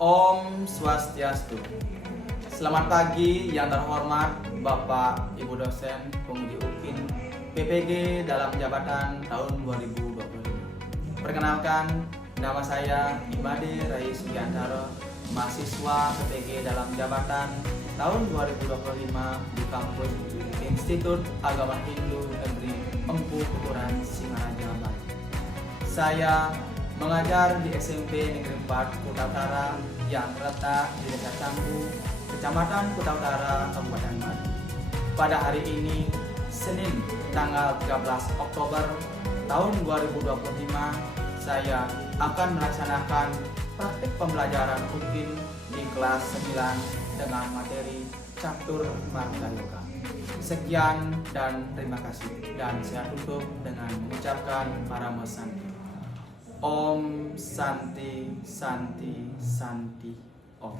Om Swastiastu. Selamat pagi yang terhormat Bapak Ibu dosen penguji UPIN PPG dalam jabatan tahun 2025. Perkenalkan, nama saya Imade Rai Sugiantara, mahasiswa PPG dalam jabatan tahun 2025 di kampus Institut Agama Hindu Negeri Empu Kuturan Singaraja Bali. Saya mengajar di SMP Negeri 4 Kuta Utara yang terletak di Desa Cambu, Kecamatan Kuta Utara, Kabupaten Bali. Pada hari ini, Senin tanggal 13 Oktober tahun 2025, saya akan melaksanakan praktik pembelajaran UPIN di kelas 9 dengan materi Catur Marga Yoga. Sekian dan terima kasih, dan saya tutup dengan mengucapkan Parama Santi. Om Santi Santi Santi Om.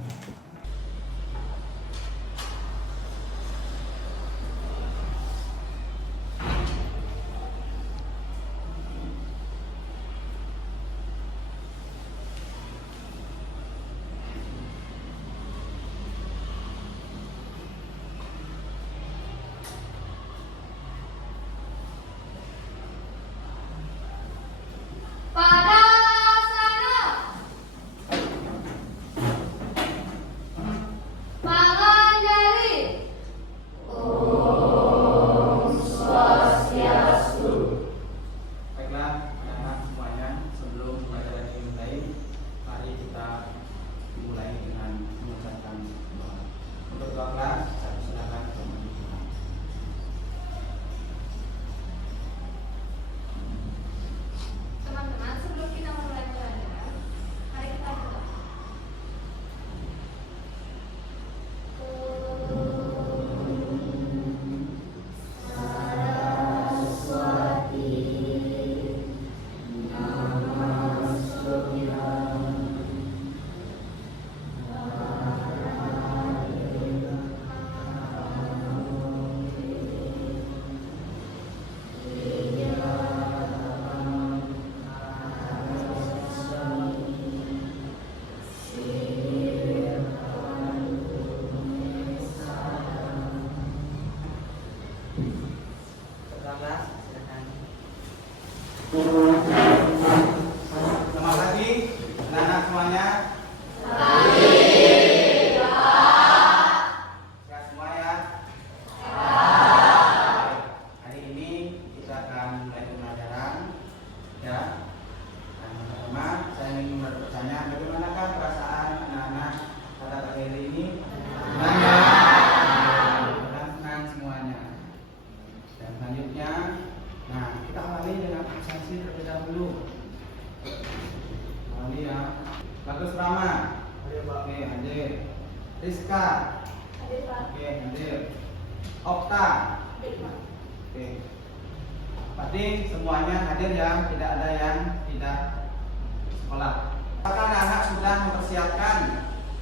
Selamat pagi anak-anak semuanya. Sehat semua ya. Hari ini kita akan mulai pembelajaran ya. Dan pertama saya ingin bertanya, bagaimanakah perasaan anak-anak pada pagi hari ini? Senang semuanya. Dan selanjutnya, nah, kita awali dengan absensi terlebih dahulu. Awali ya. Bagus Rama. Oke, hadir. Rizka. Hadir, Pak. Oke, hadir. Okta. Hadir, Pak. Oke. Berarti semuanya hadir ya, tidak ada yang tidak sekolah. Apakah anak-anak sudah mempersiapkan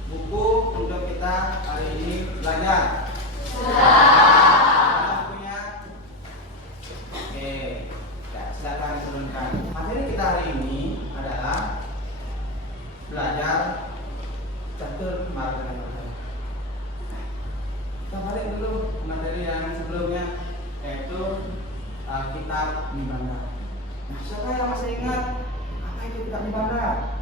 buku untuk kita hari ini belajar? Silakan diturunkan. Materi kita hari ini adalah belajar Catur Marga Yoga. Kita balik dulu ke materi yang sebelumnya, yaitu kitab Nibbana. Nah, siapa yang masih ingat apa itu kitab Nibbana?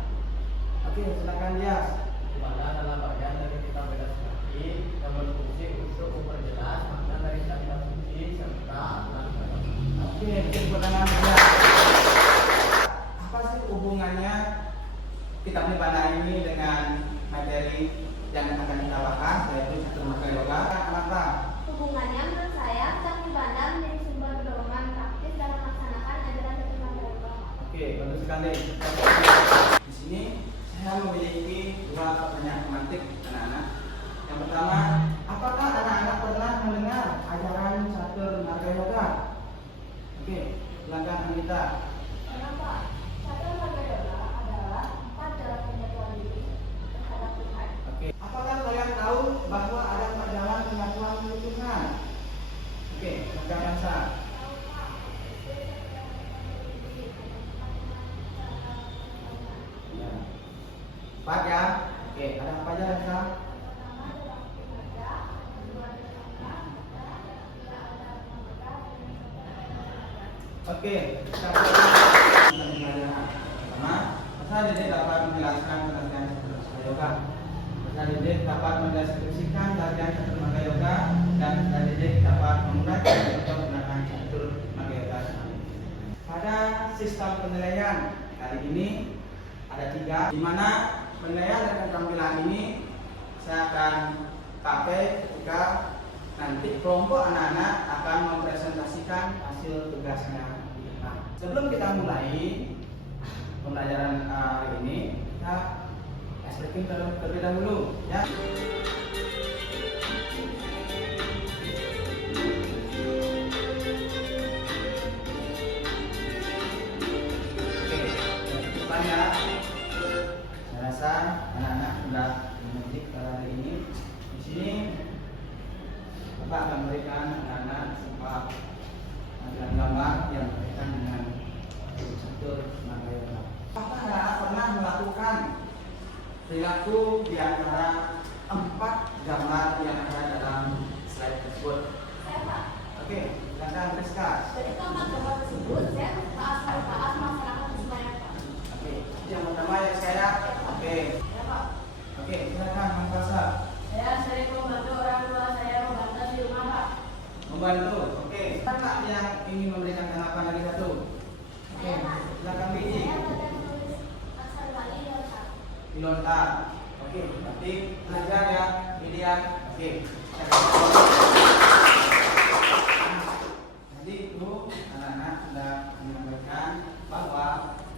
Oke, silakan Dias. Nibbana adalah bagian dari kitab Veda Sakti yang berfungsi untuk memperjelas makna dari kitab suci serta Oke, tepuk tangan saja. Apa sih hubungannya kitab Nibbana ini dengan materi yang akan kita bahas, yaitu Catur Marga Yoga? Apa? Hubungannya menurut saya, kitab Nibbana menjadi sumber dorongan praktis dalam melaksanakan ajaran Catur Marga Yoga. Oke, bagus sekali. Di sini saya memiliki dua pertanyaan pemantik anak-anak. Yang pertama, apakah anak-anak pernah mendengar ajaran Catur Marga Yoga? Oke, silakan Anita. Kenapa? Catur Marga Yoga adalah 4 jalan penyatuan diri terhadap Tuhan. Oke, apakah kalian tahu bahwa ada 4 jalan penyatuan diri Tuhan? Oke, silakan Ansa. Ya. 4 ya. Oke, ada apa aja Reza? Oke, kita pertama, peserta didik dapat menjelaskan pengertian Chaturanga Yoga. Peserta didik dapat mendeskripsikan latihan Chaturanga Yoga dan peserta didik dapat menguraikan untuk menggunakan Chaturanga Yoga. Pada sistem penilaian kali ini ada 3, di mana penilaian dan keterampilan ini saya akan pakai ketika nanti kelompok anak-anak akan mempresentasikan hasil tugasnya di depan. Sebelum kita mulai pembelajaran hari ini, kita explain terlebih dahulu ya. Oke, pertanyaan ya. Saya rasa anak-anak sudah mengerti hari ini. Di sini Bapak akan memberikan anak-anak sempat gambar yang berkaitan dengan Chaturanga Yoga. Apakah anak pernah melakukan perilaku di antara 4 gambar yang ada dalam slide tersebut? Saya Pak. Oke, silakan Rizka. Dari keempat gambar tersebut, saya taat masyarakat di Semarang Pak. Oke, yang pertama ya saya. Oke, Ya Pak. oke silakan Mang Kasa. Saya sering membantu orang tua saya membantu di rumah Pak. Membantu. Oke, siapa yang ingin memberikan tanggapan lagi satu? Oke, silakan Biji. Saya belajar menulis asal Bali di otak. Pilontar. Oke, berarti belajar ya, Median. Oke. Jadi itu anak-anak sudah menyampaikan bahwa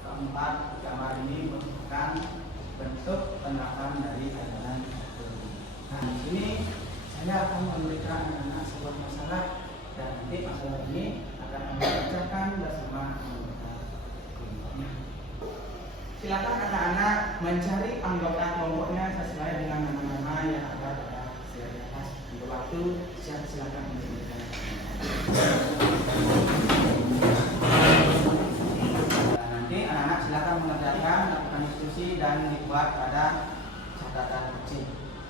keempat gambar ini merupakan bentuk penerapan dari ajaran Chaturanga. Nah, di sini saya akan memberikan anak-anak sebuah masalah dan nanti masalah ini akan kami bacakan bersama anggota kelompoknya. Silakan anak-anak mencari anggota kelompoknya sesuai dengan nama-nama yang ada pada slide di atas. Untuk waktu, silakan menunjukkan. Nanti anak-anak silakan mengerjakan, melakukan diskusi dan dibuat pada catatan kecil.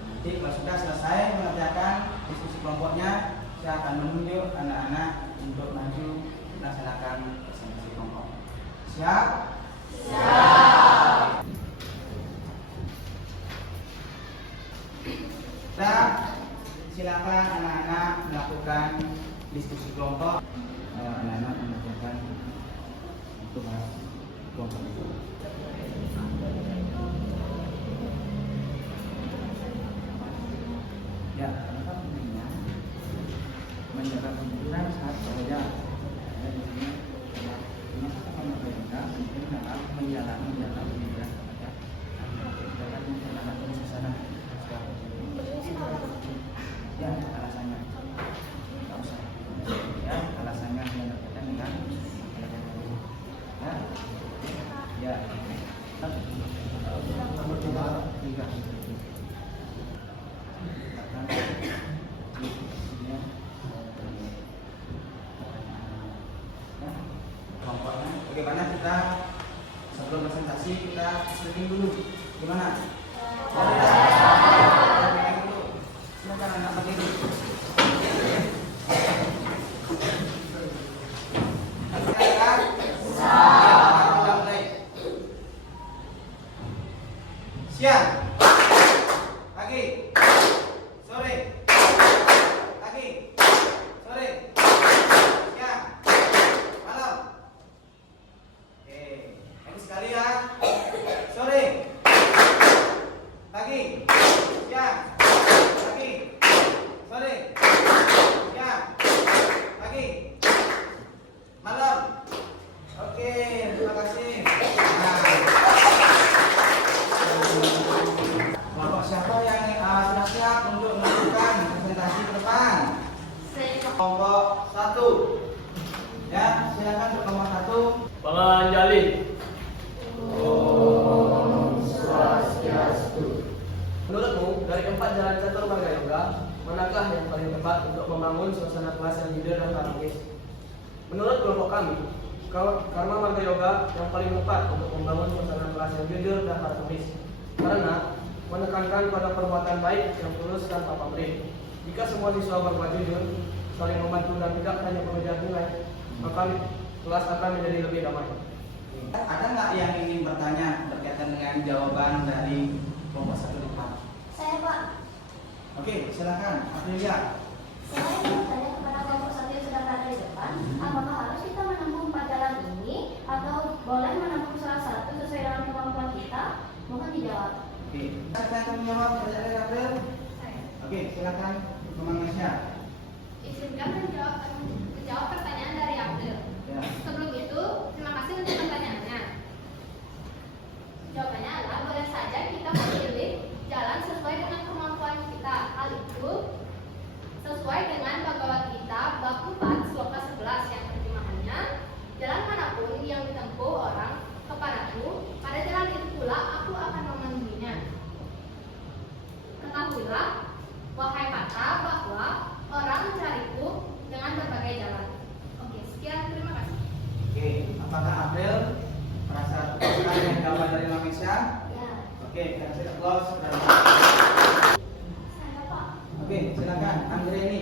Nanti kalau sudah selesai mengerjakan diskusi kelompoknya, saya akan menunjuk anak-anak untuk maju melaksanakan presentasi kelompok. Siap? Siap. Nah, silakan anak-anak melakukan diskusi kelompok. Anak-anak mengerjakan tugas kelompok itu. Ya, kenapa pentingnya menjaga kejujuran saat bekerja? Ya, di sini masa pemerintah mungkin dalam menjalani kejujuran kepada dalam menjalankan suasana. Ya, alasannya. Tidak usah. Ya, alasannya yang berkaitan dengan ya, ya. Nomor 3. Bagaimana kita sebelum presentasi kita setting dulu, gimana? Silakan anak berdiri. Siang, pagi, sore, pagi, sore, siang, malam. Oke, lagi sekali ya. Sore, pagi, siang, pagi, sore, siang, pagi, malam. Oke, terima kasih. Kelompok siapa yang sudah siap untuk melakukan presentasi ke depan? Kelompok 1. Ya, silakan untuk kelompok 1. Panganjali. Menurutmu, dari 4 jalan Chaturanga Yoga, manakah yang paling tepat untuk membangun suasana kelas yang jujur dan harmonis? Menurut kelompok kami, karma marga yoga yang paling tepat untuk membangun suasana kelas yang jujur dan harmonis. Karena menekankan pada perbuatan baik yang tulus tanpa pamrih. Jika semua siswa berbuat jujur, saling membantu dan tidak hanya mengejar nilai, maka kelas akan menjadi lebih damai. Ada nggak yang ingin bertanya berkaitan dengan jawaban dari kelompok 1 depan? Saya, Pak. Oke, silakan Aprilia. Saya ingin bertanya kepada kelompok 1 yang sedang berada di depan, apakah harus kita menempuh 4 jalan ini atau boleh menempuh salah satu sesuai dengan kemampuan kita? Mohon dijawab. Oke, siapa yang akan menjawab pertanyaan dari April? Oke, silakan Teman Mesya. Izinkan menjawab pertanyaan dari Abdul. Ya. Sebelum itu, terima kasih untuk pertanyaannya. Jawabannya adalah boleh saja kita memilih jalan sesuai dengan kemampuan kita. Hal itu sesuai dengan Bhagavad Gita bab 4 sloka 11 yang terjemahannya, jalan manapun yang ditempuh orang kepadaku, pada jalan itu pula aku akan memenuhinya. Ketahuilah, wahai kata, bahwa orang mencariku dengan berbagai jalan. Oke, sekian, terima kasih. Oke, apakah April merasa puas dengan jawaban dari Teman Mesya? Ya, Oke, kita kasih applause. saya Pak. Oke, silakan Anggreni.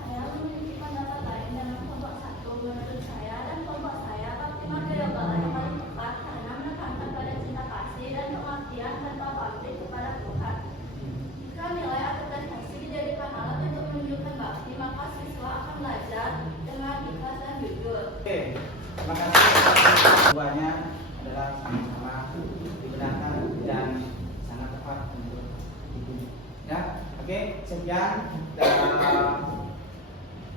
Saya memiliki pendapat lain dalam kelompok 1. Menurut saya dan kelompok saya, Bakti Marga Yoga yang paling tepat karena menekankan pada cinta kasih dan pengabdian tanpa pamrih kepada Tuhan. Jika nilai atau hasil dijadikan alat untuk menunjukkan bakti, maka siswa akan belajar dengan ikhlas dan jujur. Oke, terima kasih. Keduanya adalah sama-sama dibenarkan dan sangat tepat untuk itu. Ya, oke, sekian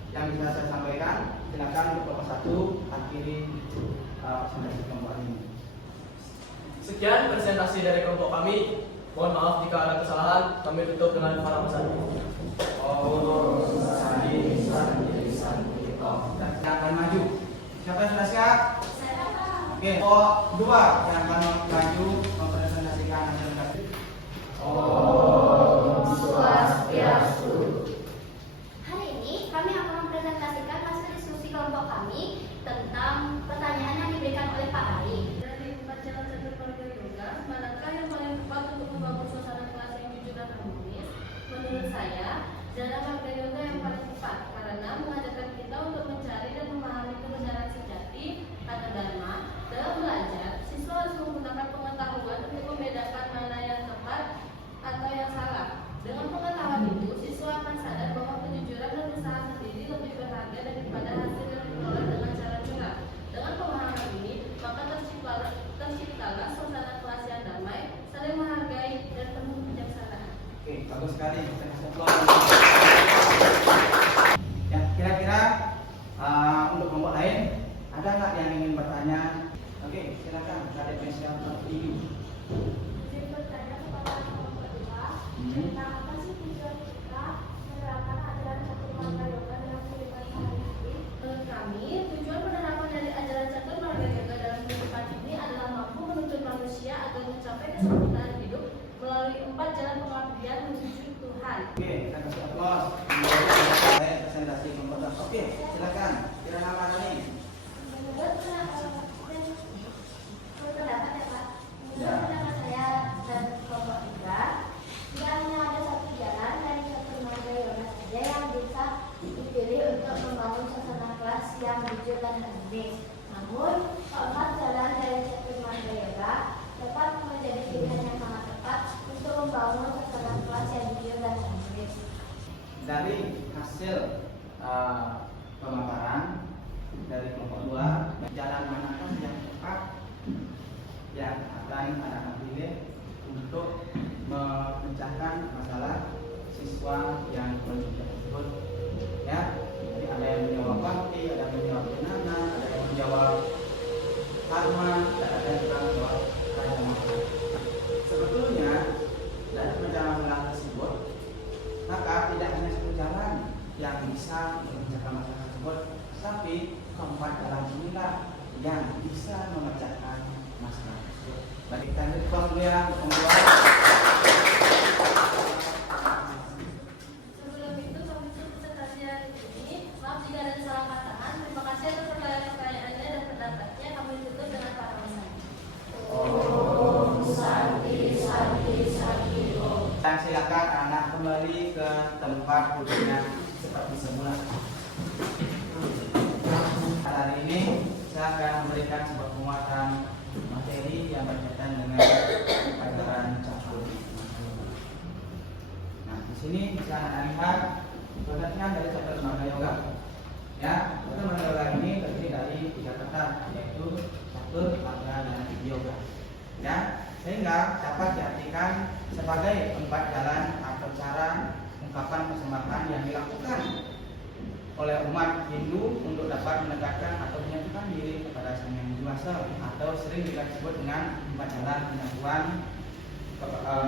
yang bisa saya sampaikan. Silakan untuk kelompok 1 akhiri presentasi kelompok ini. Sekian presentasi dari kelompok kami. Mohon maaf jika ada kesalahan. Kami tutup dengan para pesan. Yang akan maju. Siapa yang sudah siap? Saya Pak. Oke, kelompok 2 yang akan maju mempresentasikan hasil kajian. Hari ini kami akan mempresentasikan hasil diskusi kelompok kami tentang pertanyaan yang diberikan oleh Pak Ari. Dari 4 jalan catur marga yoga, manakah yang paling tepat untuk membangun suasana kelas yang jujur dan harmonis? Menurut saya, jalan marga yoga yang paling tepat karena mengajarkan kita untuk mencari dan memahami kebenaran sejati atau dharma. Dalam belajar, siswa harus menggunakan pengetahuan untuk membedakan mana yang tepat atau yang salah. Dengan pengetahuan itu, siswa akan sadar bahwa kejujuran dan usaha sendiri lebih berharga daripada hasil yang diperoleh dengan cara curang. Dengan pemahaman ini, maka terciptalah suasana kelas yang damai, saling menghargai, dan penuh kebijaksanaan. Oke, bagus sekali. Kita kasih applause. Ya, kira-kira untuk kelompok lain ada nggak yang ingin bertanya? Oke, silakan. Kadep Mesya Pertiwi. Izin bertanya kepada kelompok 2 tentang apa sih tujuan kita menerapkan ajaran catur marga yoga dalam kehidupan sehari-hari. Menurut kami, tujuan penerapan dari ajaran catur marga yoga dalam kehidupan ini adalah mampu menuntun manusia agar mencapai kesempurnaan hidup melalui 4 jalan pengabdian menuju Tuhan. Oke, kita kasih applause. Baik, presentasi kelompok 2. Oke, silakan. Kirana Madani. Menurut pendapat ya Pak, Ya. menurut pendapat saya dan kelompok 3, tidak hanya ada satu jalan dari catur marga yoga saja yang bisa dipilih untuk membangun suasana kelas yang jujur dan harmonis. Namun, keempat jalan dari catur marga yoga dapat menjadi pilihan yang sangat tepat untuk membangun suasana kelas yang jujur dan harmonis. Dari hasil pemaparan dari kelompok 2, jalan manakah yang tepat yang akan anak-anak pilih untuk memecahkan masalah siswa yang berjuang tersebut? Ya, jadi ada yang menjawab bakti, ada yang menjawab kenana, ada yang menjawab karma, dan ada yang juga menjawab karma. Sebetulnya dari penjelasan tersebut, maka tidak hanya satu jalan yang bisa memecahkan masalah tersebut, tapi keempat jalan inilah yang bisa memecahkan masalah tersebut. Baik, kita lanjut kemudian membuat. Sebelum itu, kami presentasi dan silakan anak kembali ke tempat duduknya seperti semula. Hari ini saya akan memberikan sebuah penguatan materi yang berkaitan dengan ajaran catur. Nah, di sini bisa Anda lihat pengertian dari catur marga yoga. Ya, catur marga yoga ini terdiri dari 3 kata, yaitu catur, marga, dan yoga. Ya, sehingga dapat diartikan sebagai 4 jalan atau cara ungkapan persembahan yang dilakukan oleh umat Hindu untuk dapat menegakkan atau menyatukan diri kepada Sang Yang Widi Wasa, atau sering juga disebut dengan 4 jalan penyatuan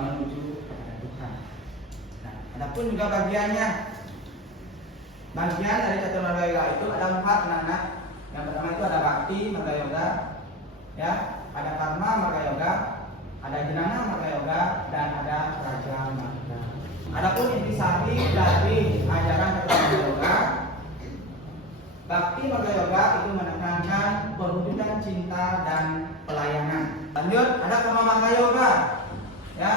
menuju kepada Tuhan. Nah, adapun juga bagiannya, bagian dari catur marga yoga itu ada 4 anak-anak. Yang pertama itu ada bakti marga yoga, ya, ada karma marga yoga, ada jenana marga yoga, dan ada raja marga. Adapun intisari dari ajaran catur marga yoga, bakti marga yoga itu menekankan perwujudan cinta dan pelayanan. Lanjut, ada karma marga yoga, ya,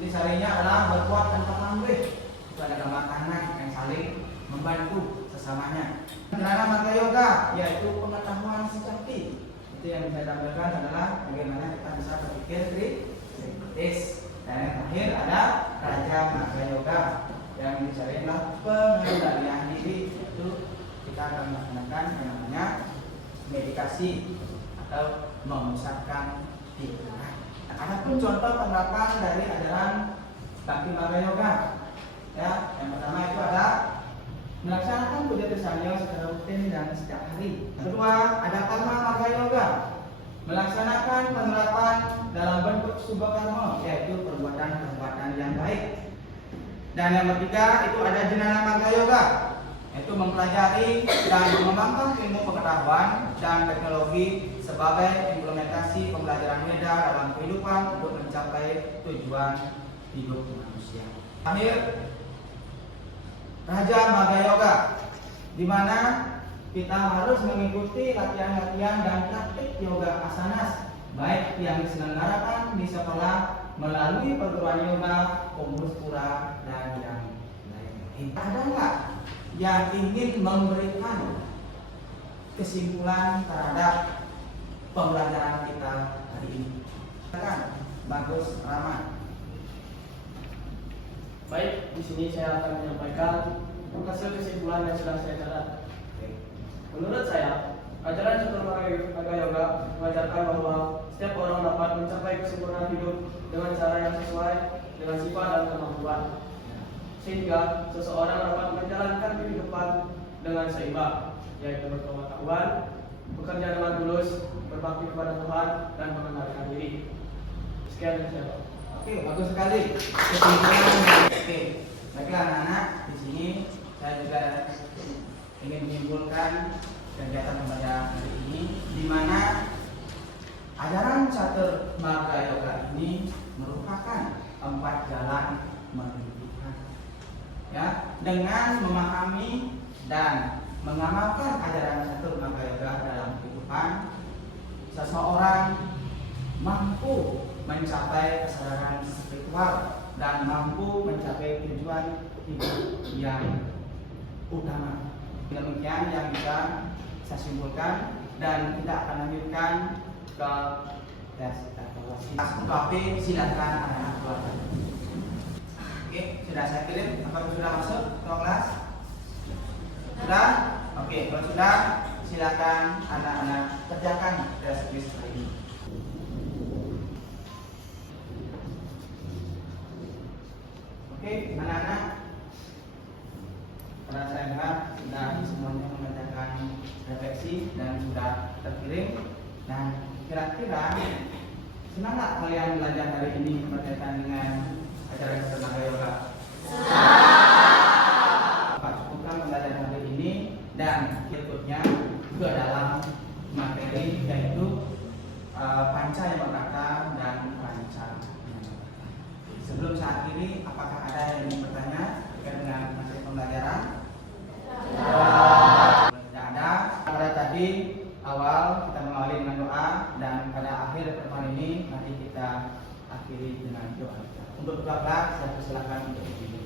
intisarinya adalah berbuat tanpa pamrih. Itu ada gambar anak yang saling membantu sesamanya. Jenana marga yoga yaitu pengetahuan sejati. Itu yang saya tampilkan adalah bagaimana kita bisa berpikir kritis. Dan yang terakhir ada raja marga yoga yang dicari adalah pengendalian diri, yaitu kita akan melaksanakan yang namanya meditasi atau memusatkan pikiran. Adapun contoh penerapan dari ajaran bakti marga yoga, ya, yang pertama itu ada melaksanakan puja Trisanyo secara rutin dan setiap hari. Kedua, ada karma marga yoga, melaksanakan penerapan dalam bentuk subha karma, yaitu perbuatan-perbuatan yang baik. Dan yang ketiga itu ada jenana marga yoga, yaitu mempelajari dan mengembangkan ilmu pengetahuan dan teknologi sebagai implementasi pembelajaran Weda dalam kehidupan untuk mencapai tujuan hidup manusia. Akhir, raja marga yoga, di mana kita harus mengikuti latihan-latihan dan praktik yoga asanas, baik yang diselenggarakan di sekolah melalui perguruan yoga, Kombuspura, dan yang lain. Ada nggak yang ingin memberikan kesimpulan terhadap pembelajaran kita hari ini? Silakan, Bagus Rama. Baik, di sini saya akan menyampaikan hasil kesimpulan yang sudah saya catat. Menurut saya, ajaran catur marga yoga mengajarkan bahwa setiap orang dapat mencapai kesempurnaan hidup dengan cara yang sesuai dengan sifat dan kemampuan, sehingga seseorang dapat menjalankan kehidupan dengan seimbang, yaitu berpengetahuan, bekerja dengan tulus, berbakti kepada Tuhan, dan mengendalikan diri. Sekian dari saya, Pak. Oke, bagus sekali kesimpulan. Oke, baiklah anak-anak, di sini saya juga ingin menyimpulkan kegiatan pembelajaran hari ini, di mana ajaran catur marga yoga ini merupakan 4 jalan menuju Tuhan. Ya, dengan memahami dan mengamalkan ajaran catur marga yoga dalam kehidupan, seseorang mampu mencapai kesadaran spiritual dan mampu mencapai tujuan hidup yang utama. Demikian yang bisa saya simpulkan, dan kita akan lanjutkan ke tes evaluasi. Tapi silakan anak-anak keluar. Oke, sudah saya kirim. Apakah sudah masuk ke kelas? Sudah? Oke, kalau sudah, silakan anak-anak kerjakan tes kuis hari ini. Oke, anak-anak, karena saya dengar sudah semuanya mengerjakan refleksi dan sudah terkirim, dan kira-kira senang nggak kalian belajar hari ini berkaitan dengan ajaran catur marga yoga? Pak, cukupkan pembelajaran hari ini dan berikutnya ke dalam materi, yaitu panca yang berkata dan panca yang berkata. Sebelum saat ini, apakah ada yang ingin bertanya terkait dengan materi pembelajaran? Tidak ada. Pada tadi awal kita mengawali dengan doa, dan pada akhir pertemuan ini nanti kita akhiri akhiri dengan doa. Untuk ketua kelas, saya persilakan untuk dipilih.